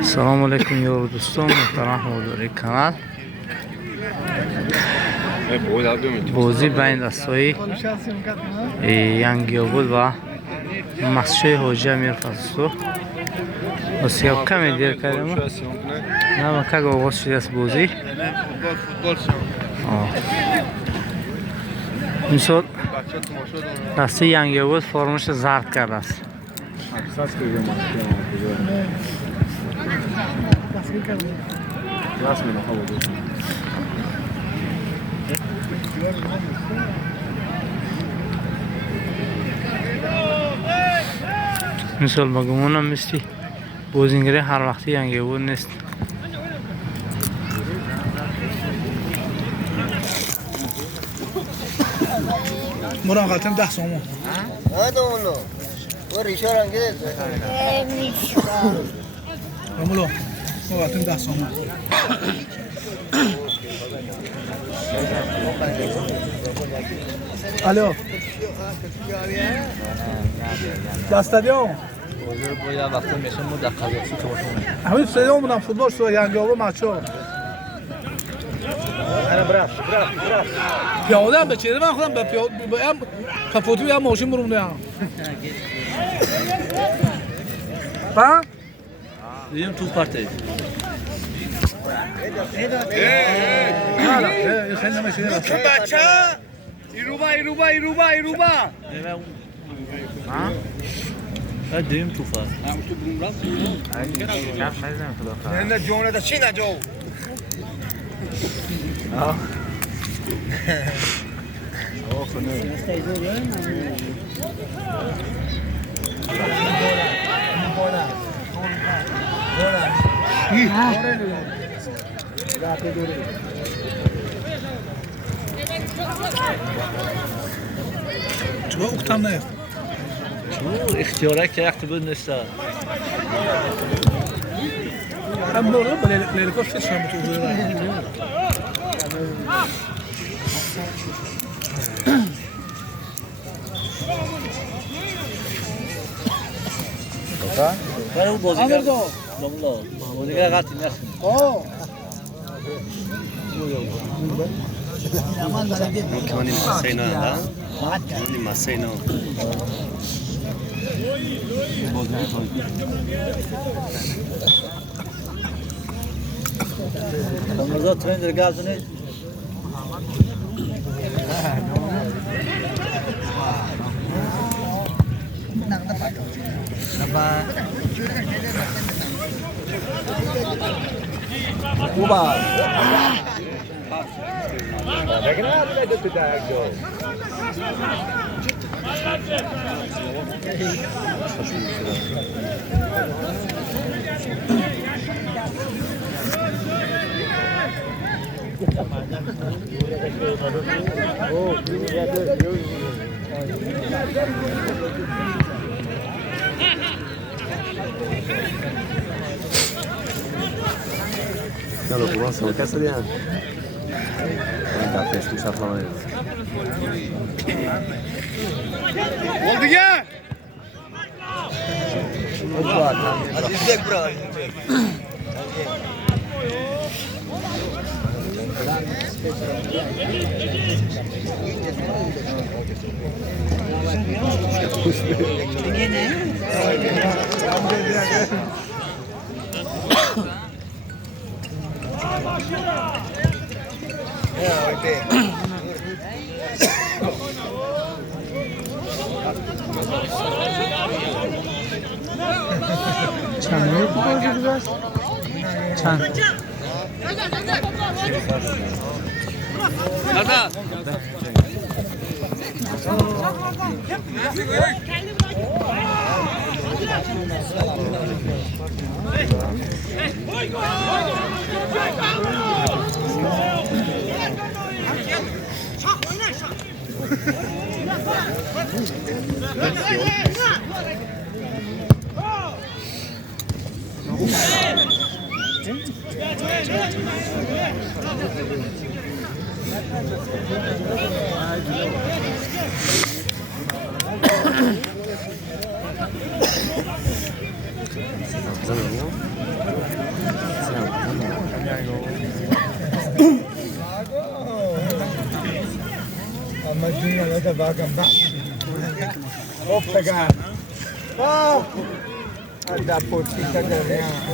Assalomu alaykum yo'l do'stim, muhtaram huzuri kanal. Bozi bayn dastoyi Yangiobod va Masjid Hoji Amir Fazlur. Bas ya kami der kardam. Nima kaga ogoz shida است bozi? Misol دسته Yangiobod فرمش زرد کرده است. مثال بگمونم مثل بوزینگره هر وقتی Yangiobod نیست. مراقبتم 10 سومون. هذا وريشه رنگه Vamos مراقبتم 10 سومون. الو استادیوم حضور باید وقتی میشه ما در قضاسی تو باشیم همین استادیوم بودم فوتبال شو Yangiobod ماتچو انا براف پیاده به چیره من خودم به پیاده به فوتبال یا ماشین برم نه با دیدیم تو پارتی نه خیلی نمیشه بچه ایروبا ها دیدیم تو فاز نه جونه دا چی نجو چرا اختم نه اختیاره که وقت بود نسته هم نورم لیلیکوش فیشم تو زیرا برای بازیگر بازیگر قطعی نیست Mani masayna da. Mani masayna. Ramazan trener gazını Kuba देखना आपने जो पिता है जो Chalo, Kuba, ¿sabes qué sería? Café, escuchar la vez. oldu ya azizlik bro چند بازی گذاشت؟ چند؟ هذا باقي بحث اوبتاغان هذا بوتي تاغان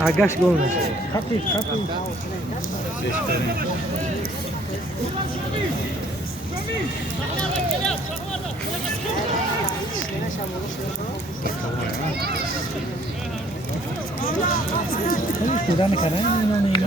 Agaş olmaz. Hafif. Kudan kanan ini.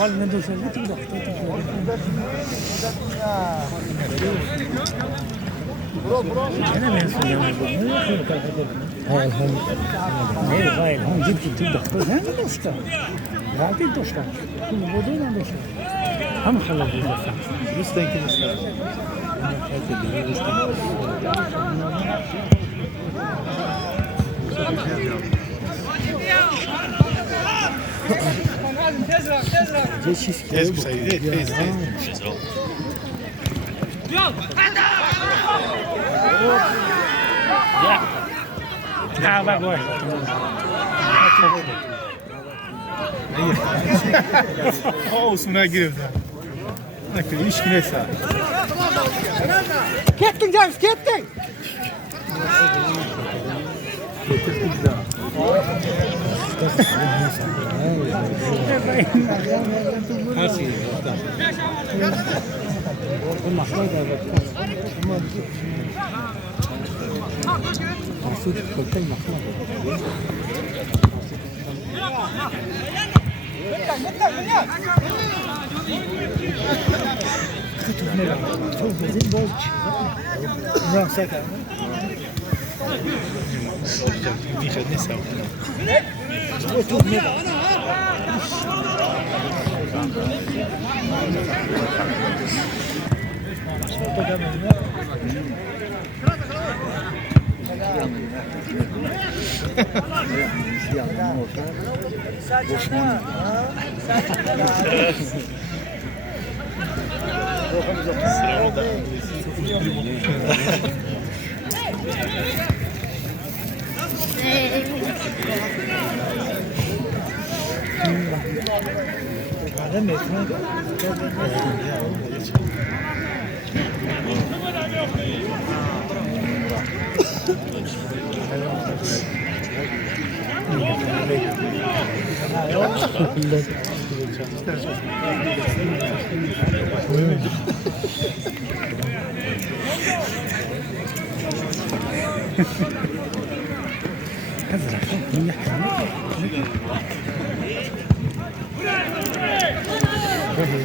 اول ندوس انا من هم جبت الدكتور هذا دوشتا راضي دوشتا كل بدون دوشتا هم خلاص دوشتا Olsun girdi. Ne iş neyse. Kettin James kettin Her şey.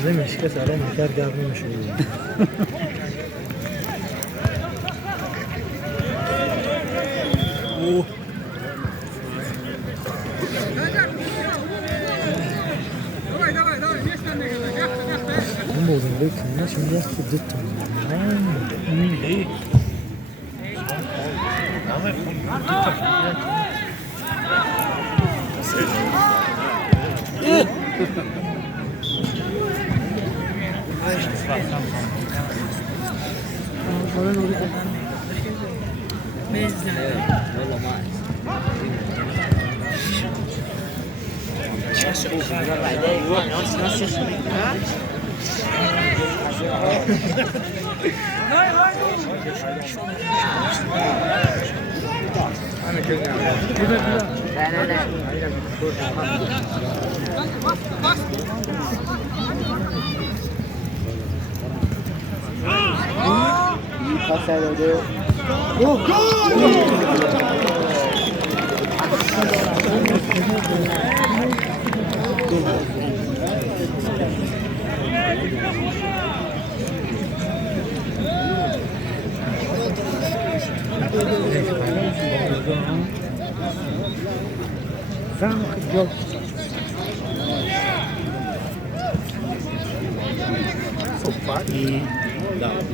زمش كاس عليهم كار قاعدين مشغولين هم موزمبيق هنا şimdi ضدهم ايه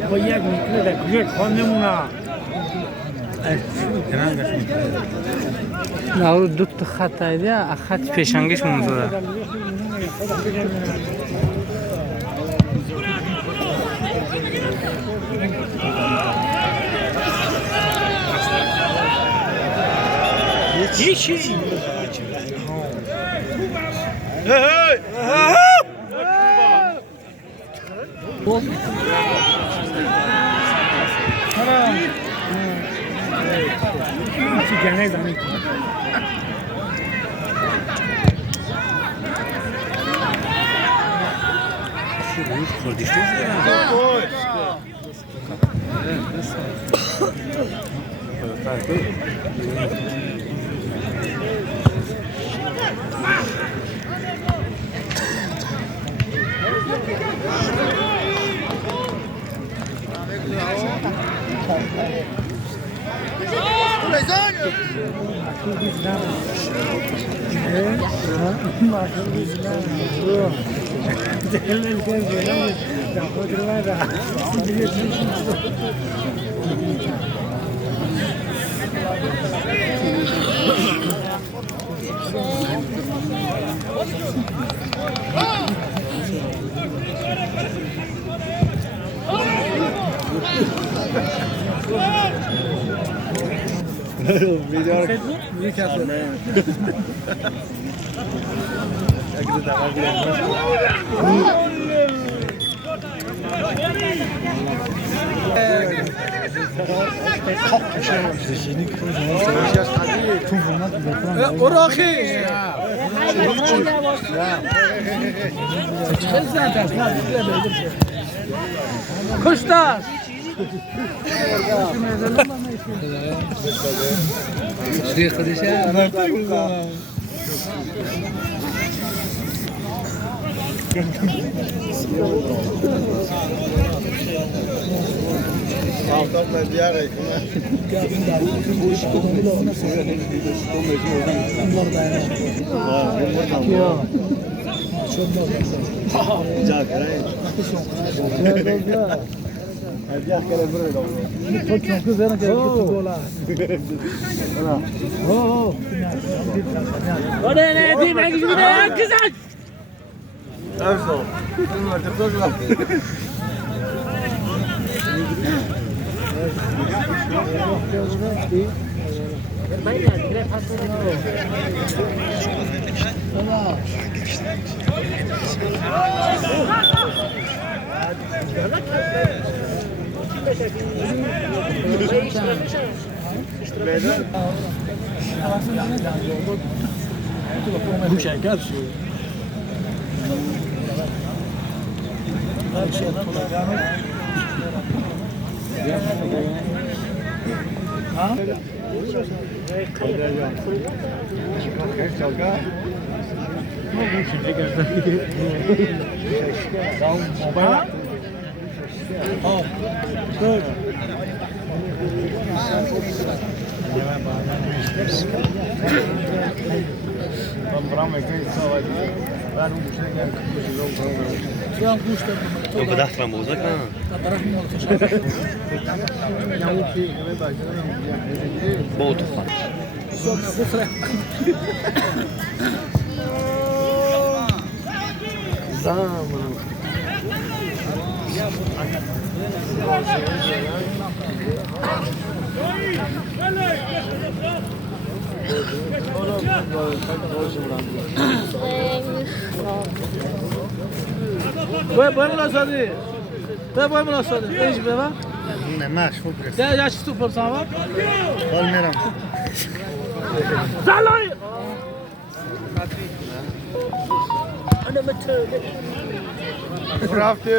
با یک میتونه در یک خان نمونه ناو دوت خط ایده خط پیشانگیش مونده یکی جنه زمین اوراخی کشتار خودشه تو بدأت في موزك بوت باید مناسبی باید مناسبی ایش ببا نه ماش فکر ده جاش تو پرساوا حال میرم زالای رفتی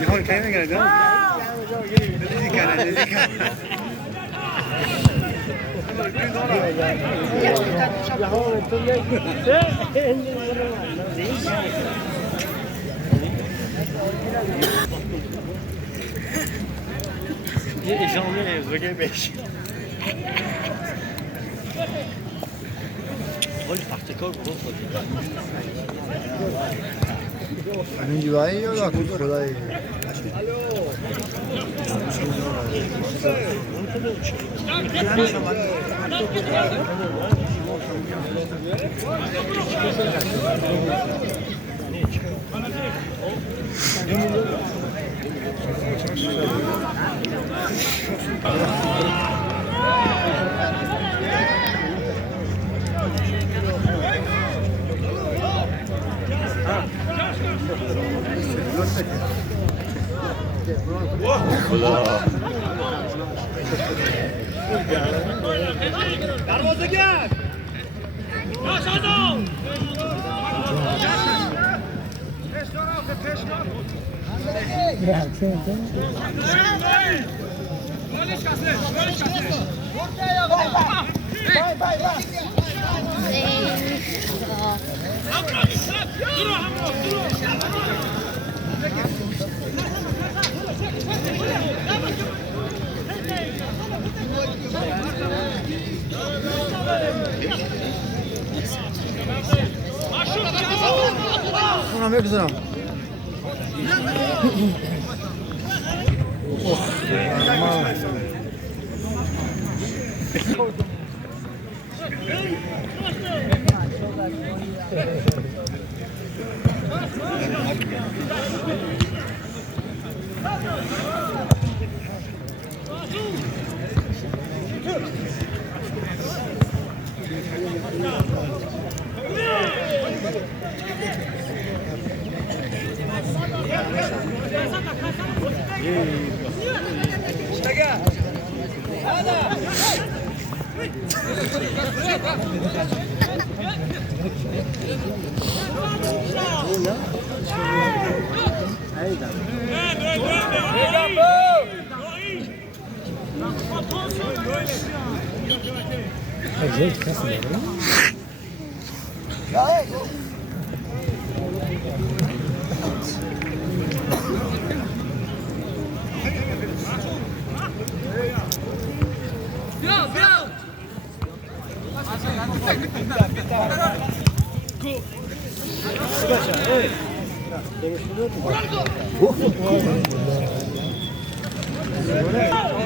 جهان کی نگرد یه اجامه بگه بهش ولی احتکار برو همین جوایی یا خدایی دروازه‌گر اونم بزنم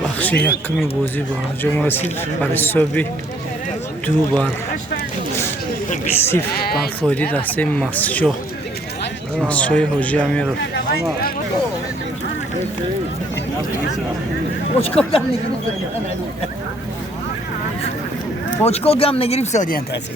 بخش یکمی بازی با انجام رسید. برای صبح 2 بار 0 با فوری دسته مسجو حاجی امیرов. Почко гам нагириб садиан таси.